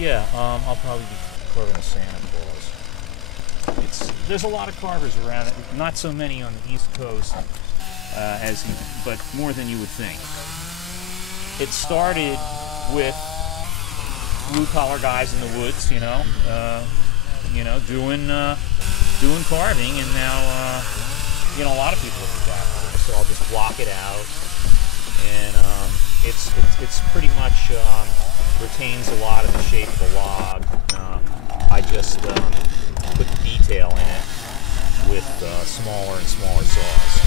Yeah, I'll probably be carving Santa Claus. There's a lot of carvers around. Not so many on the East Coast, but more than you would think. It started with blue-collar guys in the woods, doing carving, and now, a lot of people have adapted. So I'll just block it out, and it's pretty much retains a lot of the shape of the log. I just put the detail in it with smaller and smaller saws.